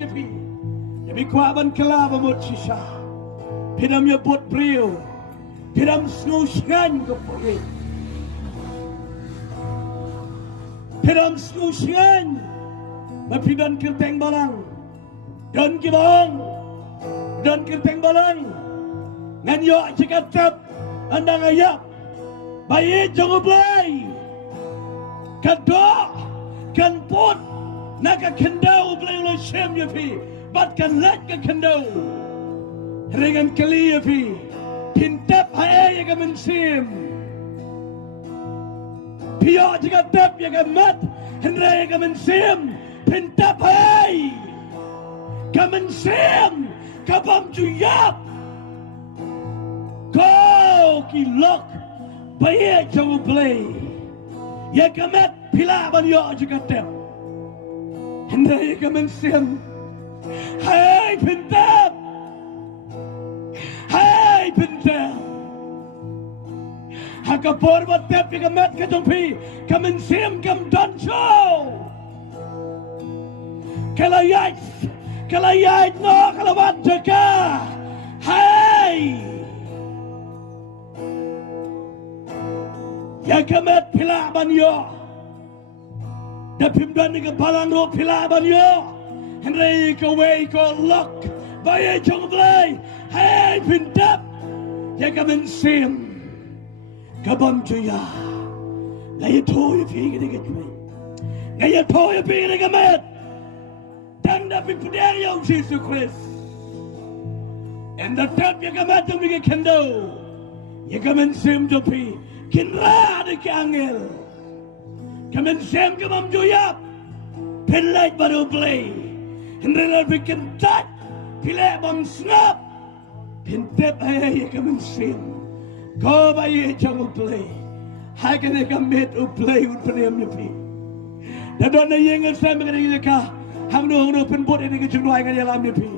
พี่อย่ามีความบันคลาบหมดชิชาพี่ดำอย่าบดเปรี้ยวพี่ดำสนุกงันกับพี่พี่ดำสนุกงันมาพี่ดันKyrteng Balang dan kibang dan Kyrteng Balang ngan yo cikatap andang ayap bayi jangan belai kadok kan put nak kendau belai lo shem ya pi bat kan lat ka kendau dengan kali ya pi pintap hai ya ka mensim pio cikatap ya ka mat hendra ya ka mensim pintap hai ka mensim ka bam juyap kau kilok bayi jangan belai ya ka mat pila ban yo cikatap hendra ya ka mensim hai pintap hai pintap hakapor batap ya ka mat ka jongpi ka mensim kam don show kalayat no kalawat jaga hai ya kamet pila banyo da pimdan ni Balang ro pila banyo henry ko way ko lock baye chong blay hai pintap ya kamen sim kabam juya gaya toy pi ni ka juy gaya toy pi ni ka met dan dapat pedang yang Jesus Christ. And the tap yang kamat yang bikin kendo, yang kamen sim jopi, kinra de angel, kamen sim kamam joyap, pelai baru play, henry bikin tat, pilai bam snap, pintep ayah yang kamen sim, kau bayi jangan play, hai kena kamet play un penem jopi, dan dona yang ngasam mengenai kah. Hang no pen bot ini ke jengluai ngan yalam ni pi.